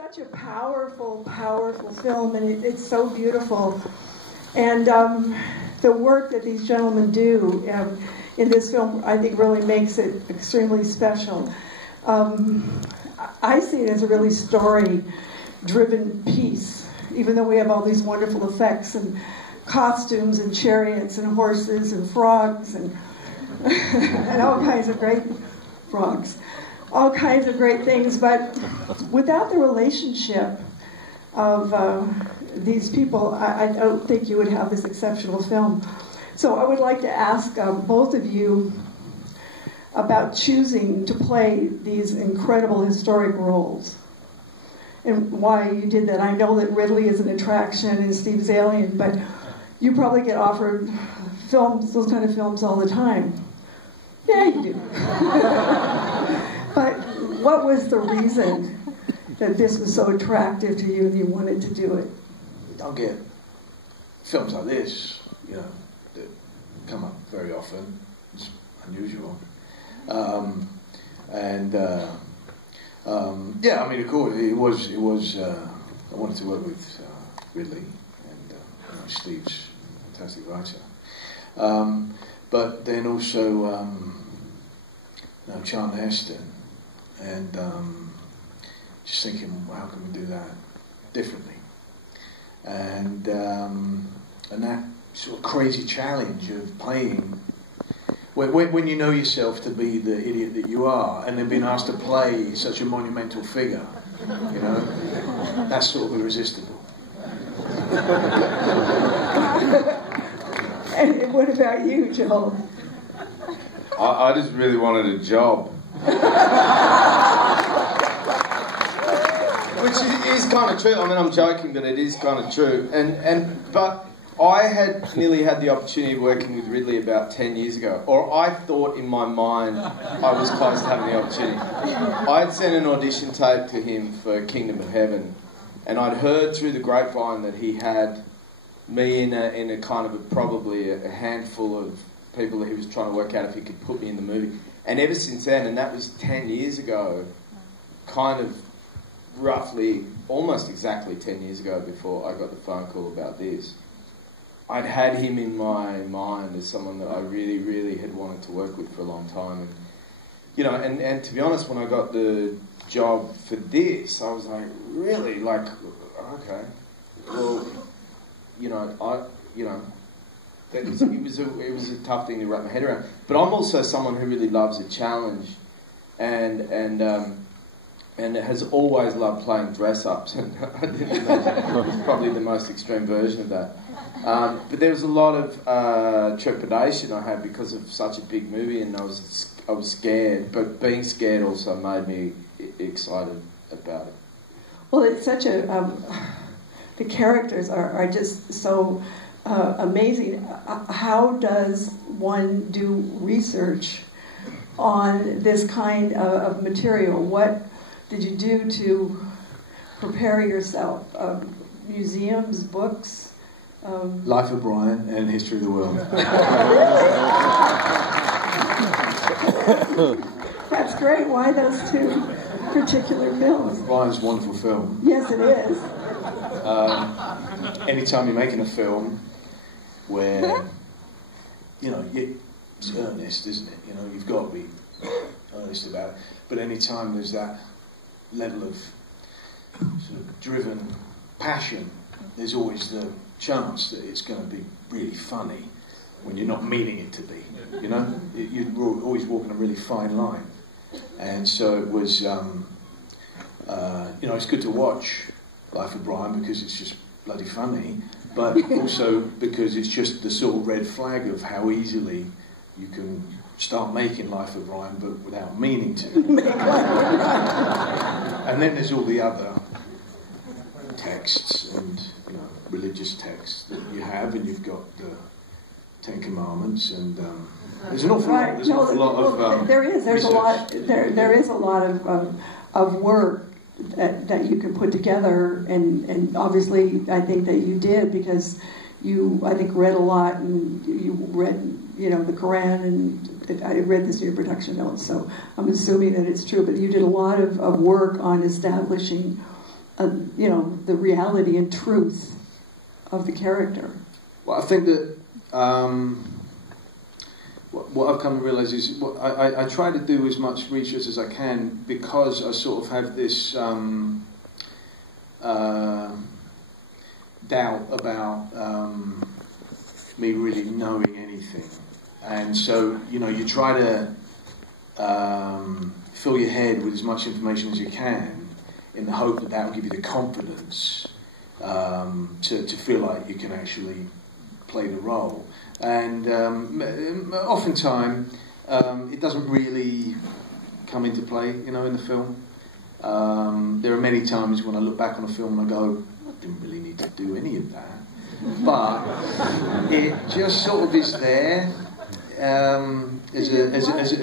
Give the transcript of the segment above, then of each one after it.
such a powerful, powerful film, and it's so beautiful. And the work that these gentlemen do in this film, I think, really makes it extremely special. I see it as a really story-driven piece, even though we have all these wonderful effects and costumes and chariots and horses and frogs and, and all kinds of great frogs. All kinds of great things, but without the relationship of these people, I don't think you would have this exceptional film. So I would like to ask both of you about choosing to play these incredible historic roles and why you did that. I know that Ridley is an attraction and Steve's alien, but you probably get offered films, those kind of films all the time. Yeah, you do. But what was the reason that this was so attractive to you and you wanted to do it? We don't get films like this, that come up very often. It's unusual. Yeah, I mean, of course, it was. I wanted to work with Ridley, and Steve's a fantastic writer. But then also Charlton Heston, and just thinking, well, how can we do that differently? And that sort of crazy challenge of playing, when you know yourself to be the idiot that you are, and then being asked to play such a monumental figure, that's sort of irresistible. And what about you, Joel? I just really wanted a job. Which is kind of true. I mean, I'm joking, but it is kind of true. But I had nearly had the opportunity of working with Ridley about 10 years ago, or I thought in my mind I was close to having the opportunity. I had sent an audition tape to him for Kingdom of Heaven, and I'd heard through the grapevine that he had me in a kind of probably a handful of people that he was trying to work out if he could put me in the movie. And ever since then, and that was 10 years ago, kind of roughly, almost exactly 10 years ago before I got the phone call about this, I'd had him in my mind as someone that I really, really had wanted to work with for a long time. And, and to be honest, when I got the job for this, I was like, really? Like, okay. Well, it was a tough thing to wrap my head around. But I'm also someone who really loves a challenge, and has always loved playing dress-ups. And I didn't imagine probably the most extreme version of that. But there was a lot of trepidation I had because of such a big movie, and I was scared. But being scared also made me excited about it. Well, it's such a the characters are just so amazing. How does one do research on this kind of material? What did you do to prepare yourself? Museums, books? Life of Brian and History of the World. That's great. Why those two particular films? Brian's a wonderful film. Yes, it is. Anytime you're making a film where, it's earnest, isn't it? You've got to be earnest about it. But anytime there's that level of sort of driven passion, there's always the chance that it's going to be really funny when you're not meaning it to be. You're always walking a really fine line. And so it was, it's good to watch Life of Brian because it's just bloody funny, but also because it's just the sort of red flag of how easily you can start making Life of Brian but without meaning to. And then there's all the other texts and religious texts that you have, and you've got the Ten Commandments, and there's an awful lot. There's an awful lot of there is a lot. There is a lot of work that you can put together, and obviously I think that you did, because you, I think, read a lot, and you read the Quran, and I read this in your production notes, so I'm assuming that it's true. But you did a lot of work on establishing the reality and truth of the character. Well, I think that what I've come to realise is I try to do as much research as I can, because I sort of have this doubt about me really knowing anything. And so, you try to fill your head with as much information as you can, in the hope that will give you the confidence to feel like you can actually play the role. And oftentimes it doesn't really come into play, in the film. There are many times when I look back on a film and I go, I didn't really need to do any of that. But it just sort of is there as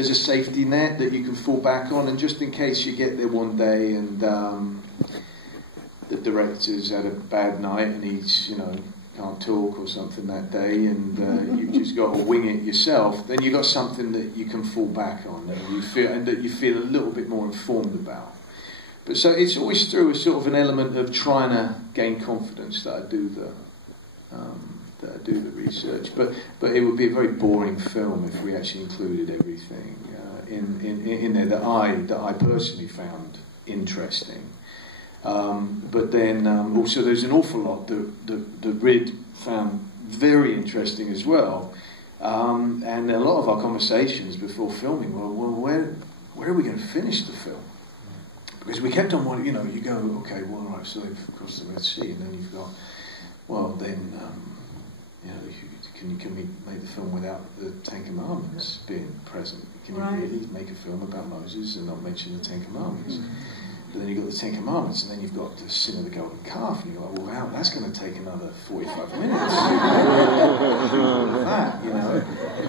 a safety net that you can fall back on, and just in case you get there one day and the director's had a bad night and he's, can't talk or something that day, and you've just got to wing it yourself, then you've got something that you can fall back on and that you feel a little bit more informed about. But so it's always through a sort of an element of trying to gain confidence that I do the research. But it would be a very boring film if we actually included everything in there that I personally found interesting. But then also there's an awful lot that Rid found very interesting as well. And a lot of our conversations before filming were, well, where are we going to finish the film? Because we kept on wanting, you go, okay, well, all right, so they've crossed the Red Sea, and then you've got, well, then, can we make the film without the Ten Commandments being present? Can you really make a film about Moses and not mention the Ten Commandments? But then you've got the Ten Commandments, and then you've got the sin of the golden calf, and you're like, well, wow, that's going to take another 45 minutes.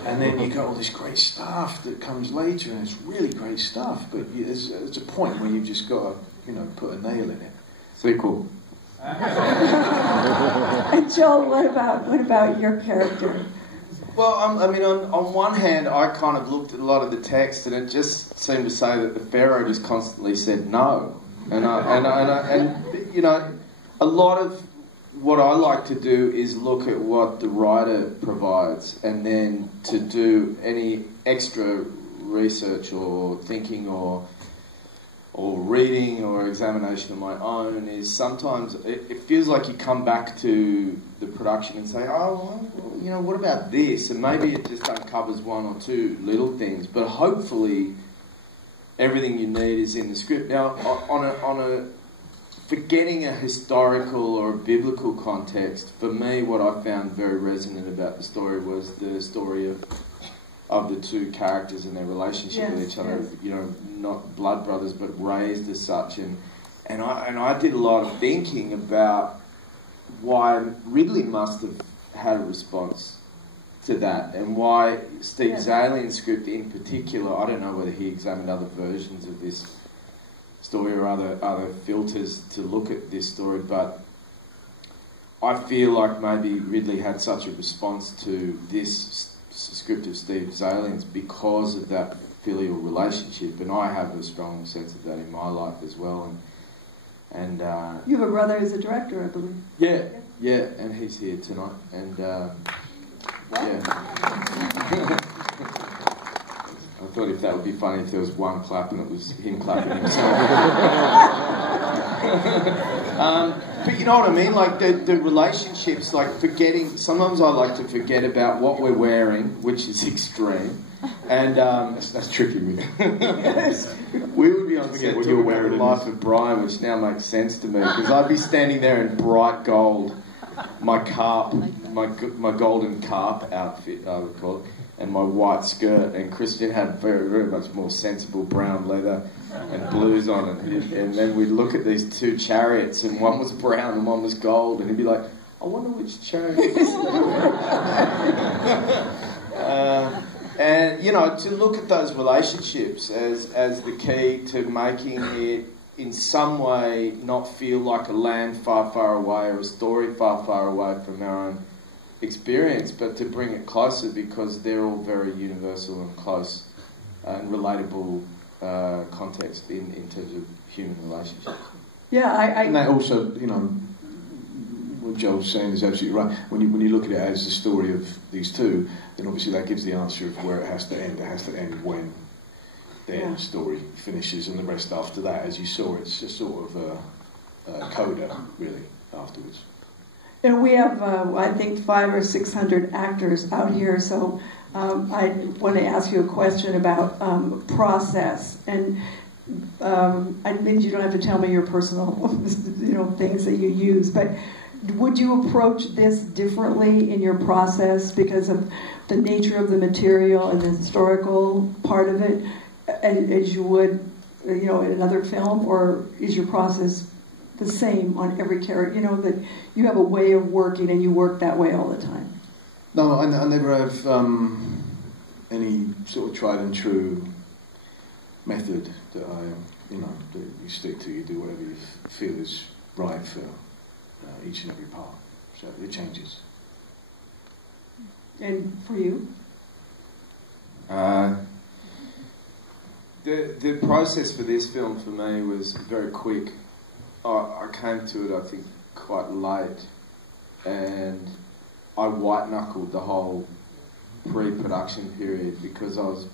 And then you've got all this great stuff that comes later, and it's really great stuff, but there's a point where you've just got to, put a nail in it. Sequel. And Joel, what about your character? Well, on one hand, I kind of looked at a lot of the text, and it just seemed to say that the Pharaoh just constantly said no, and a lot of what I like to do is look at what the writer provides, and then to do any extra research or thinking or reading or examination of my own. Is sometimes it feels like you come back to the production and say, oh, well, what about this? And maybe it just uncovers one or two little things, but hopefully everything you need is in the script. Now, on a forgetting a historical or a biblical context, for me, what I found very resonant about the story was the story of the two characters and their relationship with each other. Not blood brothers, but raised as such. And I did a lot of thinking about why Ridley must have had a response to that, and why Steve Zaillian's script in particular. I don't know whether he examined other versions of this story or other filters to look at this story, but I feel like maybe Ridley had such a response to this script of Steve Zaillian's because of that filial relationship, and I have a strong sense of that in my life as well. And you have a brother who's a director, I believe. Yeah, and he's here tonight. And yeah, I thought if that would be funny if there was one clap and it was him clapping himself. But you know what I mean? Like the relationships, like forgetting. Sometimes I like to forget about what we're wearing, which is extreme. And that's tricky. We would be on set what you're wearing in Life of Brian, which now makes sense to me, because I'd be standing there in bright gold, my golden carp outfit, I would call it, and my white skirt, and Christian had very, very much more sensible brown leather and blues on it. And then we'd look at these two chariots, and one was brown and one was gold, and he'd be like, I wonder which chariot is and, to look at those relationships as the key to making it in some way not feel like a land far, far away or a story far, far away from our own experience, but to bring it closer because they're all very universal and close and relatable context in terms of human relationships. Yeah, and that also, you know, what Joel's saying is absolutely right. When you look at it as the story of these two, then obviously that gives the answer of where it has to end. It has to end when their story finishes, and the rest after that, as you saw, it's a sort of a coda, really, afterwards. And we have, I think, 500 or 600 actors out here, so I want to ask you a question about process. And I mean, you don't have to tell me your personal, things that you use, but would you approach this differently in your process because of the nature of the material and the historical part of it, as you would, in another film, or is your process the same on every character? That you have a way of working and you work that way all the time. No, I never have any sort of tried and true method that that you stick to. You do whatever you feel is right for each and every part. So it changes. And for you? The process for this film for me was very quick. I came to it, I think, quite late, and I white-knuckled the whole pre-production period because I was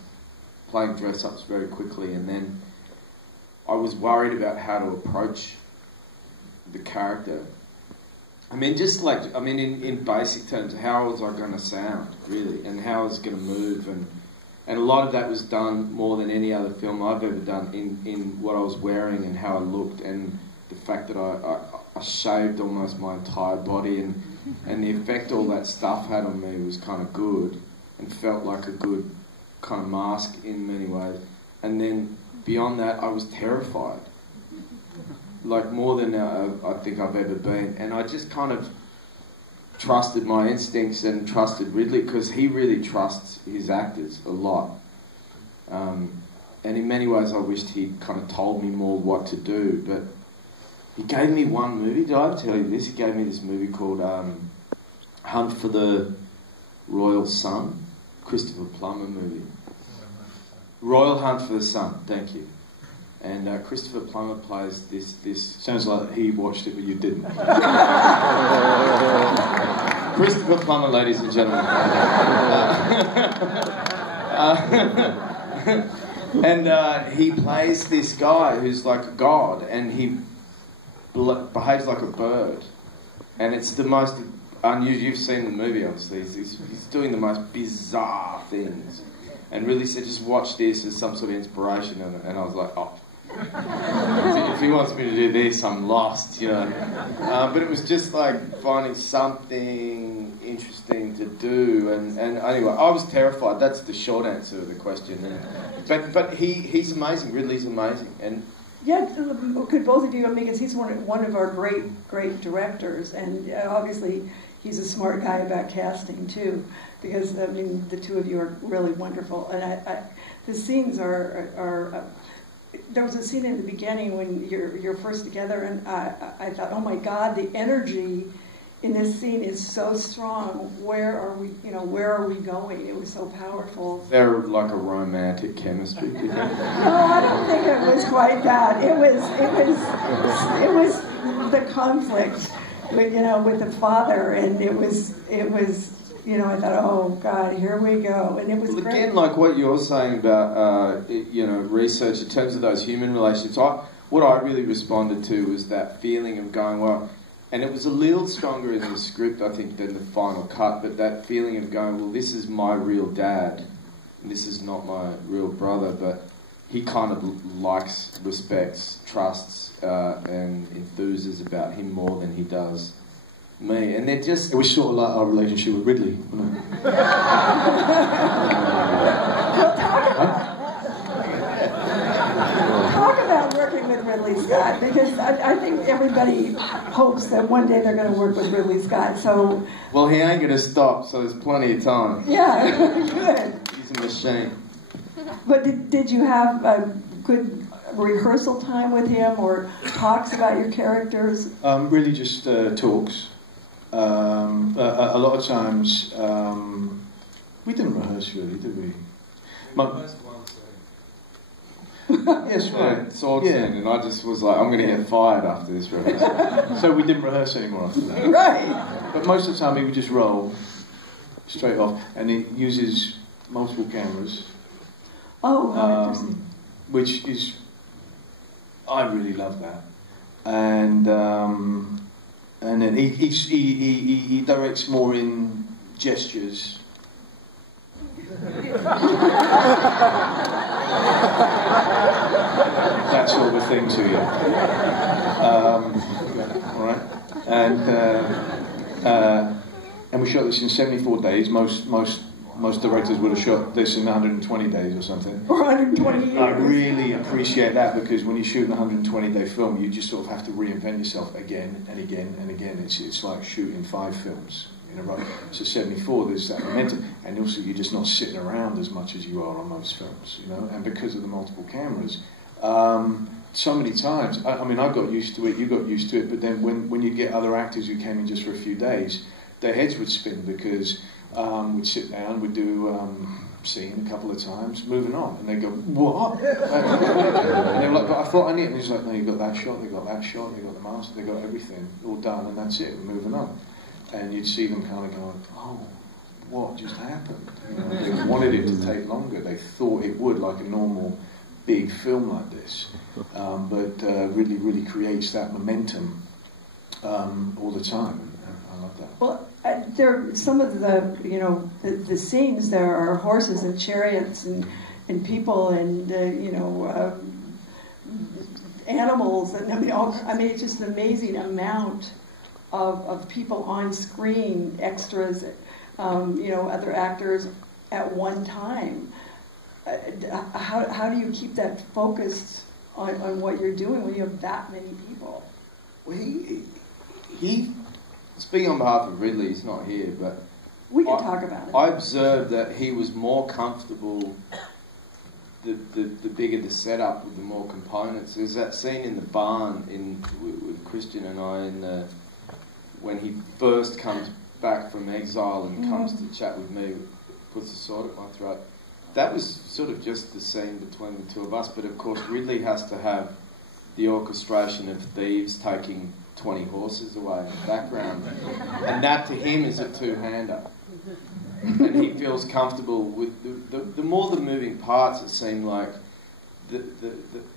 playing dress-ups very quickly, and then I was worried about how to approach the character. I mean, in basic terms, how was I going to sound, really, and how I was going to move, and a lot of that was done more than any other film I've ever done in what I was wearing and how I looked, and the fact that I shaved almost my entire body, and the effect all that stuff had on me was kind of good and felt like a good kind of mask in many ways. And then beyond that, I was terrified, like more than I think I've ever been. And I just kind of trusted my instincts and trusted Ridley, because he really trusts his actors a lot. And in many ways I wished he'd kind of told me more what to do, but he gave me one movie. Did I ever tell you this? He gave me this movie called Hunt for the Royal Sun, Christopher Plummer movie. Royal Hunt for the Sun, thank you. And Christopher Plummer plays this... Sounds like he watched it, but you didn't. Christopher Plummer, ladies and gentlemen. And he plays this guy who's like a god, and he behaves like a bird. And it's the most unusual... You've seen the movie, obviously. He's doing the most bizarre things. And really said, just watch this as some sort of inspiration. And I was like, oh... if he wants me to do this, I'm lost, but it was just like finding something interesting to do, and anyway, I was terrified. That's the short answer to the question. But he's amazing. Ridley's amazing, and yeah, could both of you? Because he's one of our great directors, and obviously he's a smart guy about casting too. Because the two of you are really wonderful, and the scenes are there was a scene in the beginning when you're first together, and I thought, oh my God, the energy in this scene is so strong. Where are we going? It was so powerful. They're like a romantic chemistry. No, I don't think it was quite that. It was the conflict, with the father, and it was. I thought, oh God, here we go, and it was great. Again, like what you're saying about, research in terms of those human relationships. What I really responded to was that feeling of going, well, and it was a little stronger in the script, I think, than the final cut. But that feeling of going, well, this is my real dad, and this is not my real brother, but he kind of likes, respects, trusts, and enthuses about him more than he does me, and they're just... It was sort of like our relationship with Ridley, wasn't it? Talk about working with Ridley Scott, because I think everybody hopes that one day they're going to work with Ridley Scott, so... Well, he ain't going to stop, so there's plenty of time. Yeah, good. He's a machine. But did you have a good rehearsal time with him, or talks about your characters? Really just talks. A lot of times, we didn't rehearse really, did we? Yes, right. Sword scene, and I just was like, I'm going to get fired after this rehearsal. So we didn't rehearse anymore after that. Right. But most of the time he would just roll straight off, and he uses multiple cameras. Oh, how interesting. Which is, I really love that. And then he directs more in gestures. That sort of thing to you. All right. And we shot this in 74 days. Most directors would have shot this in 120 days or something. Or 120 years. I really appreciate that, because when you shoot an 120-day film, you just sort of have to reinvent yourself again and again and again. It's like shooting 5 films in a row. So 74, there's that momentum, and also you're just not sitting around as much as you are on most films, you know. And because of the multiple cameras, so many times, I mean, I got used to it, you got used to it, but then when you get other actors who came in just for a few days, their heads would spin, because we'd sit down, we'd do scene a couple of times, moving on, and they'd go, what? And they were like, but I thought I knew it. And he's like, no, you've got that shot, they've got that shot, they've got the master, they've got everything all done, and that's it, we're moving on. And you'd see them kind of going, oh, what just happened? You know, they wanted it to take longer, they thought it would, like a normal big film like this, but really, really creates that momentum all the time. I love that. Well, there some of the, you know, the scenes, there are horses and chariots and people and animals, and I mean it's just an amazing amount of people on screen, extras, other actors at one time. How do you keep that focused on what you're doing when you have that many people? Well, he speaking on behalf of Ridley, he's not here, but we can talk about it. I observed that he was more comfortable the bigger the setup with the more components. There's that scene in the barn with Christian and I when he first comes back from exile and comes to chat with me, puts a sword at my throat. That was sort of just the scene between the two of us, but of course Ridley has to have the orchestration of thieves taking 20 horses away in the background, and that to him is a two-hander, and he feels comfortable with the more the moving parts. It seemed like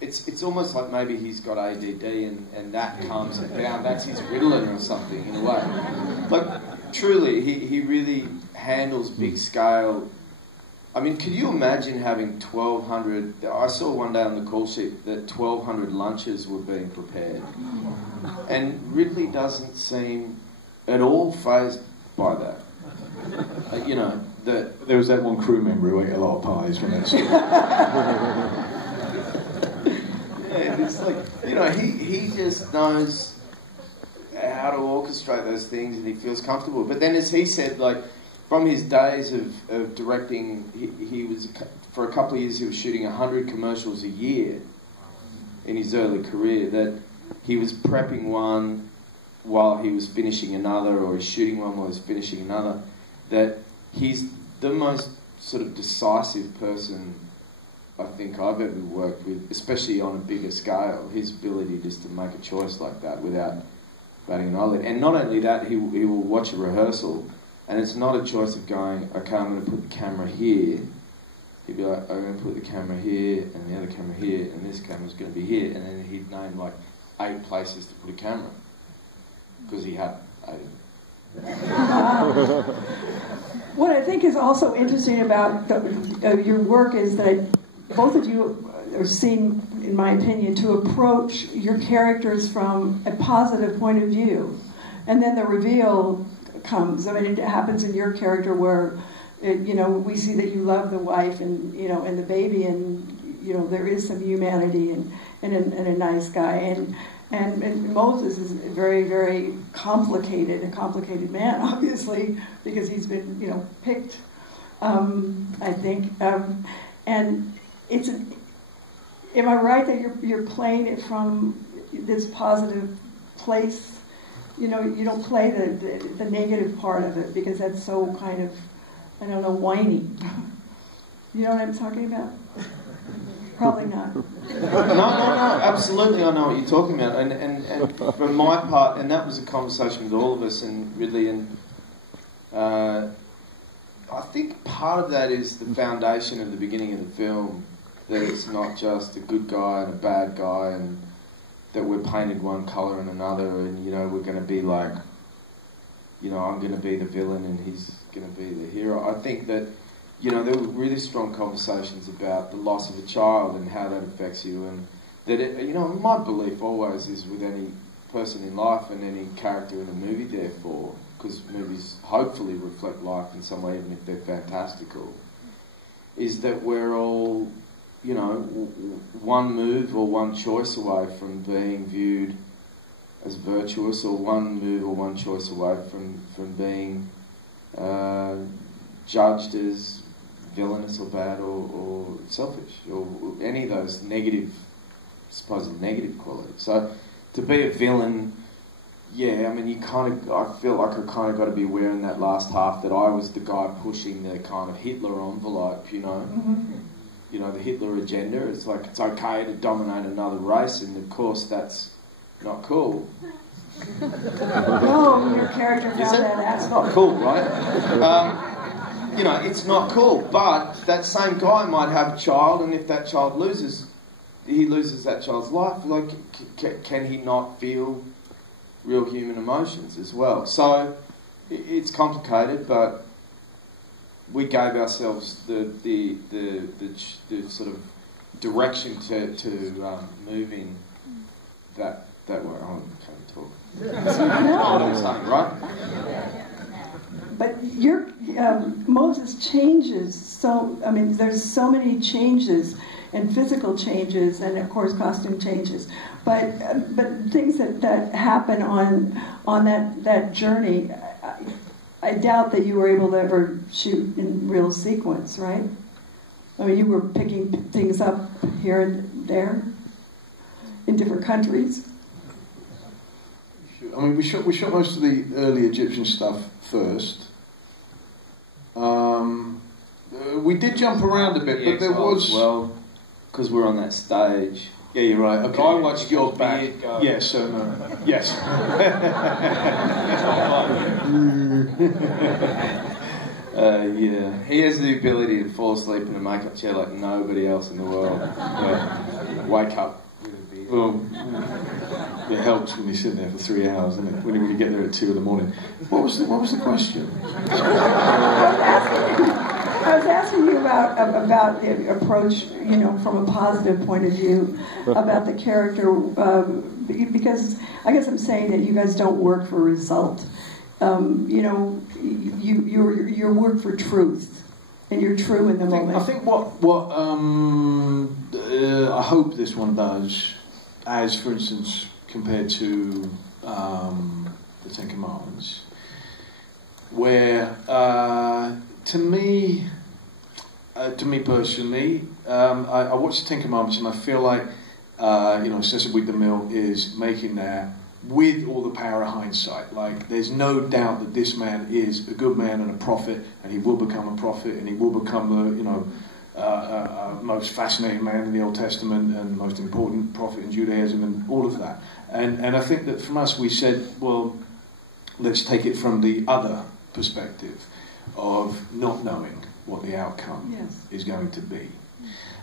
it's almost like maybe he's got ADD and that calms him down. That's his Ritalin or something in a way. Like truly, he really handles big scale. I mean, could you imagine having 1,200... I saw one day on the call sheet that 1,200 lunches were being prepared. And Ridley doesn't seem at all fazed by that. There was that one crew member who ate a lot of pies from that school. Yeah, it's like, he just knows how to orchestrate those things, and he feels comfortable. But then, as he said, like, from his days of directing, he was, for a couple of years, he was shooting 100 commercials a year in his early career, that he was prepping one while he was finishing another, or he's shooting one while he's finishing another, that he's the most sort of decisive person I think I've ever worked with, especially on a bigger scale. His ability just to make a choice like that without batting an eyelid. And not only that, he will watch a rehearsal, and it's not a choice of going, okay, I'm going to put the camera here. He'd be like, I'm going to put the camera here, and the other camera here, and this camera's going to be here. And then he'd name like 8 places to put a camera, because he had 8. What I think is also interesting about your work is that both of you seem, in my opinion, to approach your characters from a positive point of view. And then the reveal comes. I mean, it happens in your character where, we see that you love the wife and, and the baby, and, there is some humanity and a nice guy. And Moses is very, very a complicated man, obviously, because he's been, picked, I think. And it's, am I right that you're playing it from this positive place? You don't play the negative part of it, because that's so kind of, whiny. You know what I'm talking about? Probably not. No, absolutely, I know what you're talking about. And for my part, and that was a conversation with all of us and Ridley, and I think part of that is the foundation of the beginning of the film, that it's not just a good guy and a bad guy, and that we're painted one colour and another, and, you know, we're going to be like, you know, I'm going to be the villain and he's going to be the hero. I think that, you know, there were really strong conversations about the loss of a child and how that affects you, and that, you know, my belief always is with any person in life and any character in a movie, therefore, because movies hopefully reflect life in some way, even if they're fantastical, is that we're all, you know, one move or one choice away from being viewed as virtuous, or one move or one choice away from being judged as villainous or bad or selfish, or any of those negative, supposedly negative qualities. So to be a villain, yeah, I mean, I feel like I kind of got to be aware in that last half that I was the guy pushing the kind of Hitler envelope, you know. Mm-hmm. You know, the Hitler agenda. It's like it's okay to dominate another race, and of course that's not cool. No, your character found that out. It's not cool, right? You know, it's not cool. But that same guy might have a child, and if that child loses that child's life. Like, can he not feel real human emotions as well? So it's complicated, but we gave ourselves the sort of direction to move in that way. I can't talk. Right? But your Moses changes. So I mean, there's so many changes, and physical changes, and of course costume changes. But things that happen on that journey. I doubt that you were able to ever shoot in real sequence, right? I mean, you were picking things up here and there in different countries. I mean, we shot most of the early Egyptian stuff first. We did jump around a bit, but there was... Well, because we're on that stage. Yeah, you're right. Okay. I watched your back. Yes, no. Yes. Yeah. He has the ability to fall asleep in a makeup chair like nobody else in the world. Yeah. Wake up with a beard. Well, it helps when you sit there for 3 hours, doesn't it? When you get there at 2 a.m. What was the question? I was asking you about the approach, you know, from a positive point of view, about the character, because I guess I'm saying that you guys don't work for result. You know, you work for truth, and you're true in the moment. I think what I hope this one does, as for instance compared to the Ten Commandments, where to me personally, I watch the Ten Commandments and I feel like, you know, Cecil B. DeMille is making that with all the power of hindsight. Like, there's no doubt that this man is a good man and a prophet, and he will become a prophet, and he will become the, you know, most fascinating man in the Old Testament and the most important prophet in Judaism and all of that. And I think that from us we said, well, let's take it from the other perspective of not knowing what the outcome is going to be.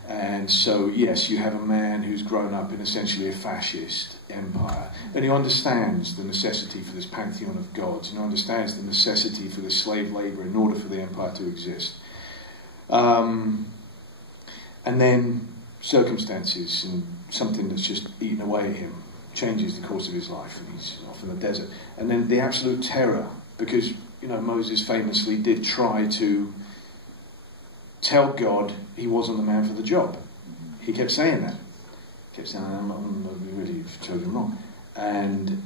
And so, yes, you have a man who's grown up in essentially a fascist empire, and he understands the necessity for this pantheon of gods, and he understands the necessity for this slave labour in order for the empire to exist. And then circumstances and something that's just eaten away at him changes the course of his life, and he's off in the desert. And then the absolute terror, because, you know, Moses famously did try to tell God he wasn't the man for the job. He kept saying that. He kept saying, I'm really chosen wrong. And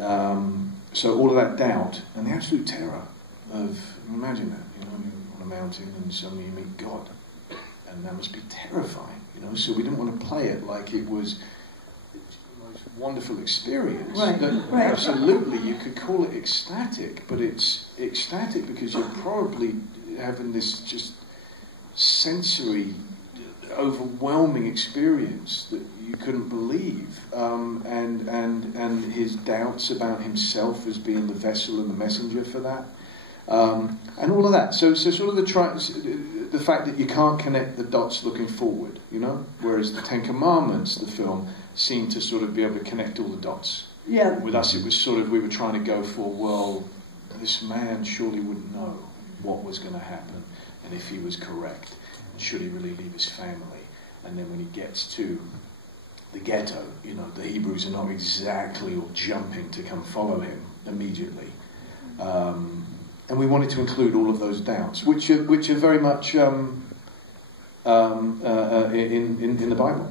so all of that doubt and the absolute terror of, imagine that, you know, on a mountain and suddenly you meet God. And that must be terrifying, you know. So we didn't want to play it like it was the most wonderful experience. Right. Absolutely, you could call it ecstatic, but it's ecstatic because you're probably having this just sensory overwhelming experience that you couldn't believe, and his doubts about himself as being the vessel and the messenger for that, and all of that. So sort of the fact that you can't connect the dots looking forward, you know, whereas the Ten Commandments, the film, seemed to sort of be able to connect all the dots. Yeah. With us, it was sort of, we were trying to go for, well, this man surely wouldn't know what was going to happen, and if he was correct, and should he really leave his family? And then when he gets to the ghetto, you know, the Hebrews are not exactly all jumping to come follow him immediately. And we wanted to include all of those doubts, which are very much in the Bible.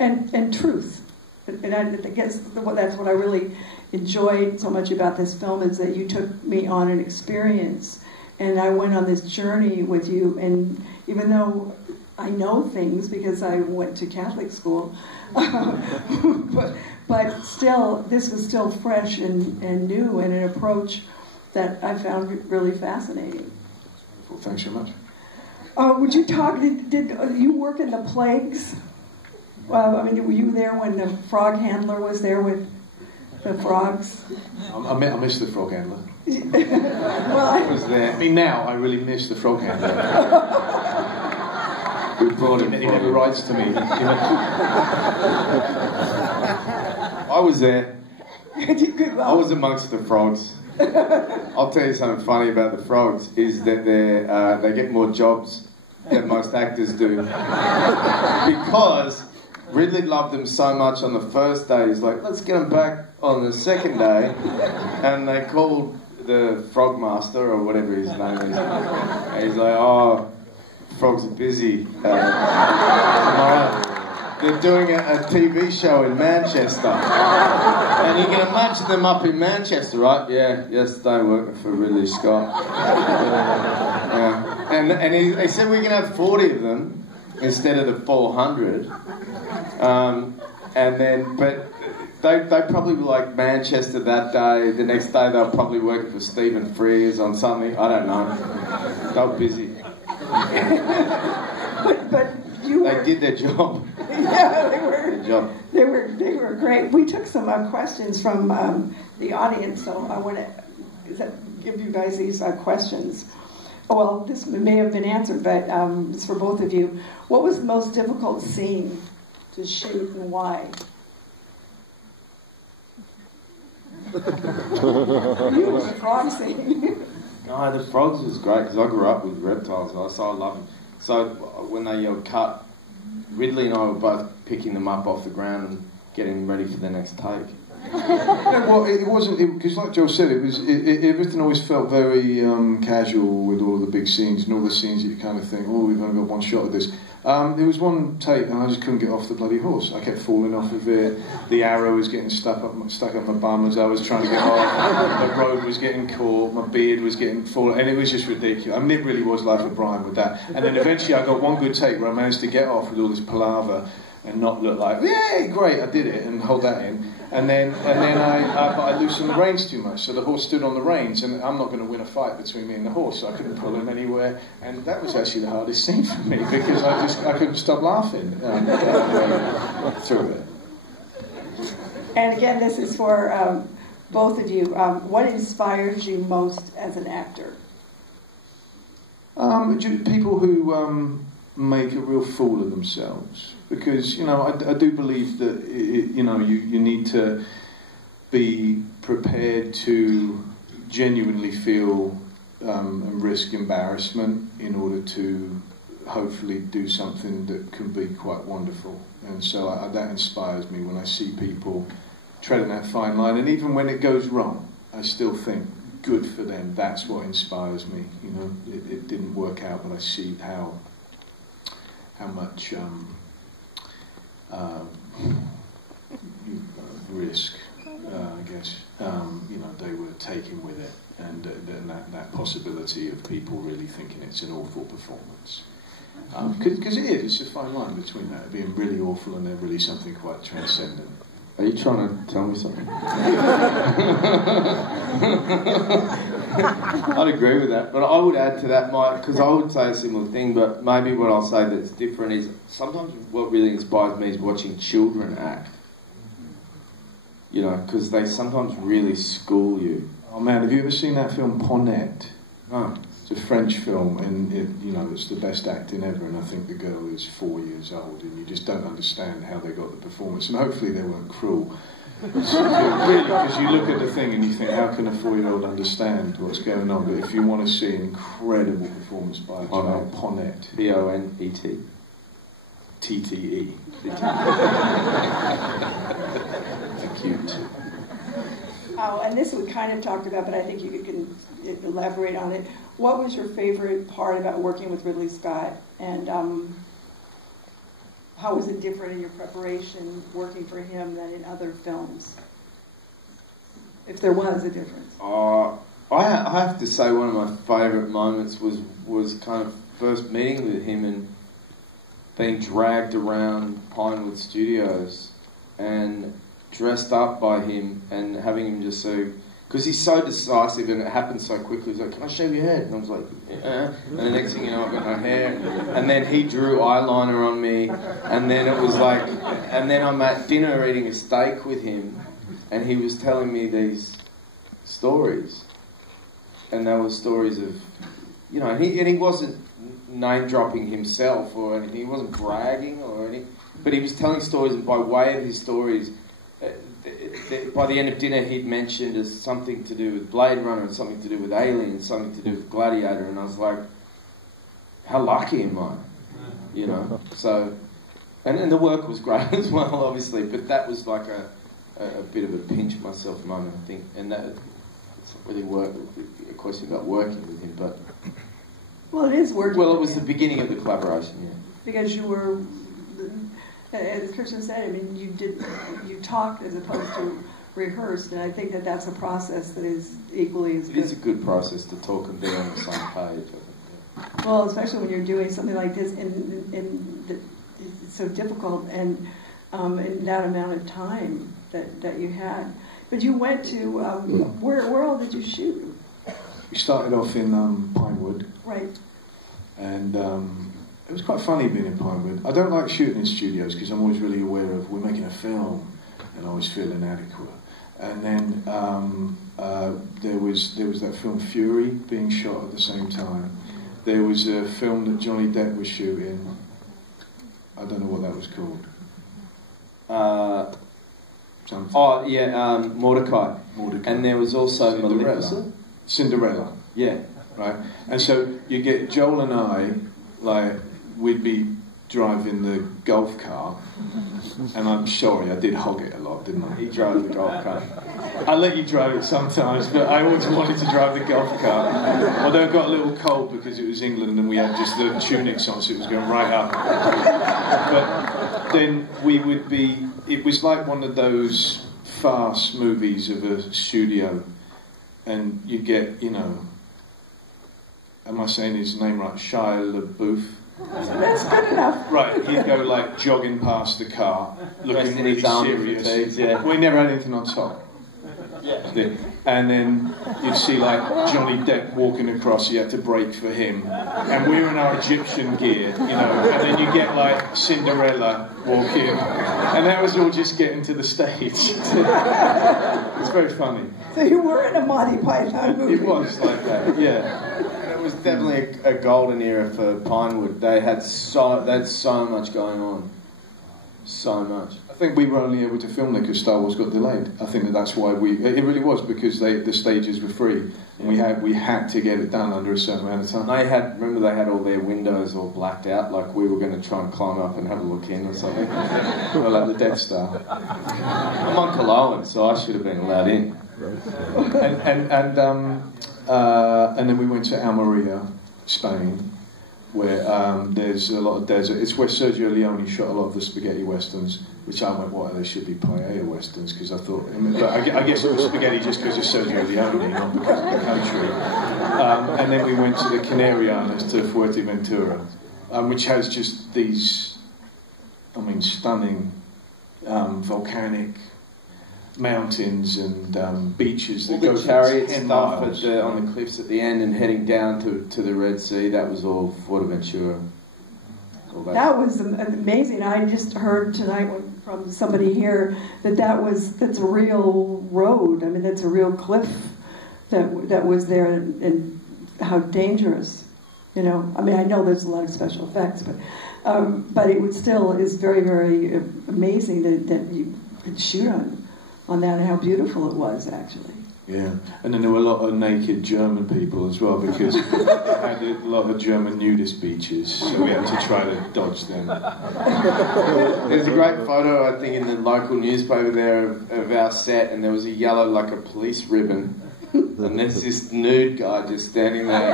And truth. And I guess that's what I really enjoyed so much about this film, is that you took me on an experience, and I went on this journey with you. And even though I know things because I went to Catholic school, but still, this was still fresh and new, and an approach that I found really fascinating. Well, thanks so much. Would you talk? Did you work in the plagues? I mean, were you there when the frog handler was there with the frogs? I miss the frog handler. Well, I was there. I mean, now I really miss the frog handler. We brought him. He never writes to me. I was there. I was amongst the frogs. I'll tell you something funny about the frogs, is that they get more jobs than most actors do. Because Ridley loved them so much on the first day, he's like, let's get them back on the second day. And they called the frog master, or whatever his name is. And he's like, oh, frogs are busy tomorrow. They're doing a TV show in Manchester. And you can imagine them up in Manchester, right? Yeah, yesterday working for Ridley Scott. Yeah. And he said we can have 40 of them instead of the 400. But they probably were like Manchester that day. The next day they were probably working for Stephen Frears on something. I don't know. They were busy. but you They did their job. Yeah, they were. Good job. They were great. We took some questions from the audience, so I want to give you guys these questions. Well, this may have been answered, but it's for both of you. What was the most difficult scene to shoot, and why? You was the frog scene. No, the frogs was great because I grew up with reptiles, so I love them. So when they cut, Ridley and I were both picking them up off the ground and getting them ready for the next take. Yeah, well, it wasn't, because like Joe said, everything always felt very casual with all of the big scenes and all the scenes that you kind of think, oh, we've only got one shot of this. There was one take and I just couldn't get off the bloody horse. I kept falling off of it. The arrow was getting stuck up my bum as I was trying to get off. The robe was getting caught. My beard was getting fallen, and it was just ridiculous. I mean, it really was Life of Brian with that. And then eventually I got one good take where I managed to get off with all this palaver and not look like, yay, great, I did it, and hold that in. And then I loosened the reins too much, so the horse stood on the reins, and I'm not going to win a fight between me and the horse, so I couldn't pull him anywhere. And that was actually the hardest scene for me because I couldn't stop laughing through it. And again, this is for both of you. What inspires you most as an actor? People who make a real fool of themselves. Because, you know, I do believe that, you need to be prepared to genuinely feel and risk embarrassment in order to hopefully do something that can be quite wonderful. And so that inspires me when I see people treading that fine line. And even when it goes wrong, I still think, good for them. That's what inspires me. You know, it didn't work out, but I see how much risk, I guess, they were taking with it, and that possibility of people really thinking it's an awful performance. Because it's a fine line between that being really awful and then really something quite transcendent. Are you trying to tell me something? I'd agree with that. But I would add to that, because I would say a similar thing, but maybe what I'll say that's different is sometimes what really inspires me is watching children act. You know, because they sometimes really school you. Oh man, have you ever seen that film Ponette? No. It's a French film, and it's the best acting ever, and I think the girl is 4 years old, and you just don't understand how they got the performance, and hopefully they weren't cruel. Really, because you look at the thing and you think, how can a 4-year-old understand what's going on? But if you want to see an incredible performance by a child, Ponette. P-O-N-E-T. T-T-E. Cute. Oh, and this we kind of talked about, but I think you can elaborate on it. What was your favorite part about working with Ridley Scott, and how was it different in your preparation working for him than in other films? If there was a difference. I have to say one of my favourite moments was kind of first meeting with him and being dragged around Pinewood Studios and dressed up by him and having him just so... Because he's so decisive and it happens so quickly. He's like, can I shave your head? And I was like, yeah. And the next thing you know, I've got no hair. And then he drew eyeliner on me. And then it was like... And then I'm at dinner eating a steak with him. And he was telling me these stories. And they were stories of... You know, and he wasn't name-dropping himself or anything. He wasn't bragging or anything. But he was telling stories, and by way of his stories... by the end of dinner, he'd mentioned as something to do with Blade Runner and something to do with Alien, something to do with Gladiator, and I was like, how lucky am I? You know, so... And the work was great as well, obviously, but that was like a bit of a pinch myself moment, I think, and that... It's not really a question about working with him, but... Well, it is working. Well, it was the beginning of the collaboration, yeah. Because you were... As Christian said, I mean, you talked as opposed to rehearsed, and I think that's a process that is equally as good. It is a good process to talk and be on the same page, I think. Yeah. Well, especially when you're doing something like this, and it's so difficult, and in that amount of time that you had. But you went to where all did you shoot? We started off in Pinewood. Right. And it was quite funny being in Pinewood. I don't like shooting in studios because I'm always really aware of we're making a film, and I always feel inadequate. And then there was that film Fury being shot at the same time. There was a film that Johnny Depp was shooting. I don't know what that was called. Mordecai. And there was also Maleficent. Cinderella. Yeah. Right. And so you get Joel and I, like, we'd be driving the golf cart, and I'm sorry, I did hog it a lot, didn't I? He drove the golf cart. I let you drive it sometimes, but I always wanted to drive the golf cart. Although it got a little cold because it was England and we had just the tunics on, so it was going right up. But then we would be... It was like one of those fast movies of a studio, and you get, you know... Am I saying his name right? Shia LaBeouf. That's good enough. Right, he'd go like jogging past the car, looking really serious. Yeah. We never had anything on top. Yeah. And then you'd see like Johnny Depp walking across, you had to brake for him. And we were in our Egyptian gear, you know, and then you get like Cinderella walking. And that was all just getting to the stage. It's very funny. So you were in a Monty Python movie. It was like that, yeah. It was definitely a golden era for Pinewood. They had so much going on. So much. I think we were only able to film there because Star Wars got delayed. I think that's why it really was, because the stages were free and we had to get it done under a certain amount of time. They had all their windows all blacked out, like we were going to try and climb up and have a look in or something. Or like the Death Star. I'm Uncle Owen, so I should have been allowed in. And then we went to Almeria, Spain, where there's a lot of desert. It's where Sergio Leone shot a lot of the spaghetti westerns, which I went, well, they should be paella westerns, because I thought... But I guess it was spaghetti just because of Sergio Leone, not because of the country. And then we went to the Canary Islands, to Fuerteventura, which has just these, stunning volcanic mountains and beaches that all go the for chariot 10 stuff miles. on the cliffs at the end and heading down to the Red Sea, that was all Fuerteventura. That was amazing. I just heard tonight from somebody here that's a real road. I mean, that's a real cliff that was there, and how dangerous. You know, I mean, I know there's a lot of special effects, but it still is very, very amazing that you could shoot on that, and how beautiful it was, actually. Yeah, and then there were a lot of naked German people as well, because we had a lot of German nudist beaches, so we had to try to dodge them. There's a great photo, I think, in the local newspaper there of our set, and there was a yellow, like a police ribbon, and there's this nude guy just standing there.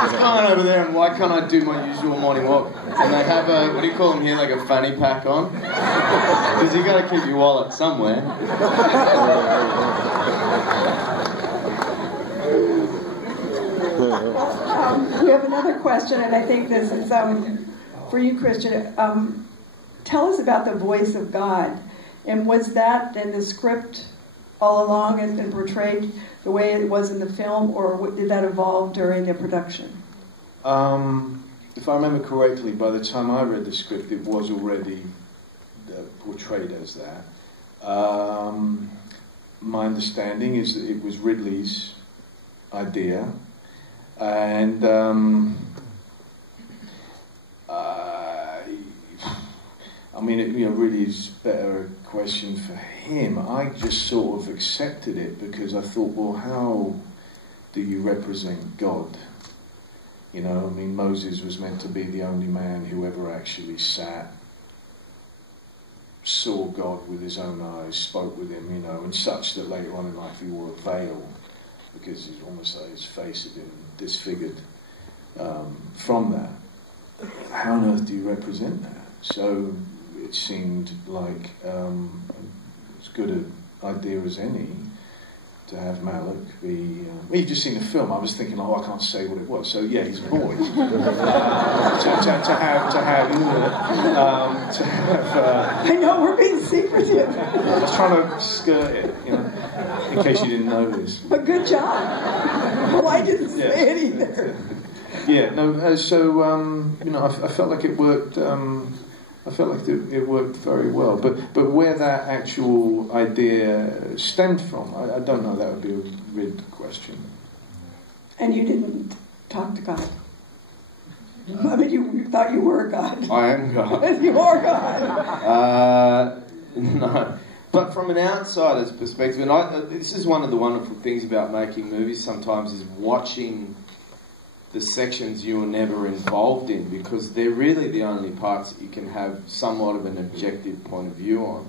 What's going on over there, and why can't I do my usual morning walk? And they have a, what do you call them here, like a fanny pack on? Because you got to keep your wallet somewhere. We have another question, and I think this is for you, Christian. Tell us about the voice of God, and was that in the script all along and portrayed the way it was in the film, or did that evolve during the production? If I remember correctly, by the time I read the script, it was already portrayed as that. My understanding is that it was Ridley's idea, and I mean, it really is better a question for him. I just sort of accepted it because I thought, well, how do you represent God? You know, I mean, Moses was meant to be the only man who ever actually saw God with his own eyes, spoke with him, you know, and such that later on in life he wore a veil because it's almost like his face had been disfigured from that. How on earth do you represent that? So it seemed like as good an idea as any to have Malak be... you've just seen the film. I was thinking, I can't say what it was. So yeah, he's a boy. I know, we're being secretive. I was trying to skirt it, you know, in case you didn't know this. But good job. Well, I didn't say anything. Yeah, no, so, you know, I felt like it worked... I felt like it worked very well, but where that actual idea stemmed from, I don't know. That would be a weird question. And you didn't talk to God. I mean, you thought you were God. I am God. You are God. No, but from an outsider's perspective, and this is one of the wonderful things about making movies. Sometimes is watching the sections you were never involved in, because they're really the only parts that you can have somewhat of an objective point of view on.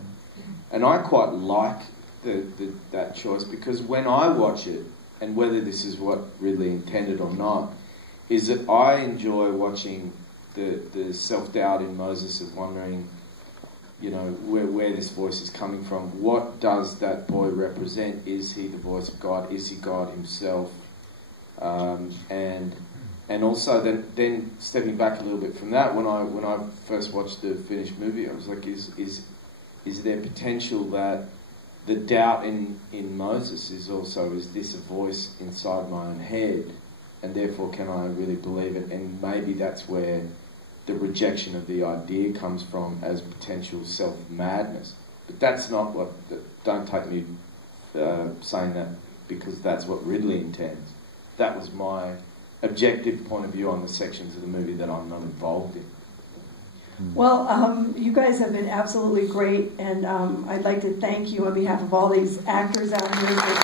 And I quite like that choice, because when I watch it, and whether this is what Ridley intended or not, is that I enjoy watching the self-doubt in Moses of wondering, you know, where this voice is coming from. What does that boy represent? Is he the voice of God? Is he God himself? And also then stepping back a little bit from that, when I first watched the finished movie, I was like, is there potential that the doubt in Moses is this a voice inside my own head, and therefore can I really believe it? And maybe that's where the rejection of the idea comes from, as potential self-madness. But that's not what... Don't take me saying that because that's what Ridley intends. That was my objective point of view on the sections of the movie that I'm not involved in. Well, you guys have been absolutely great, and I'd like to thank you on behalf of all these actors out here.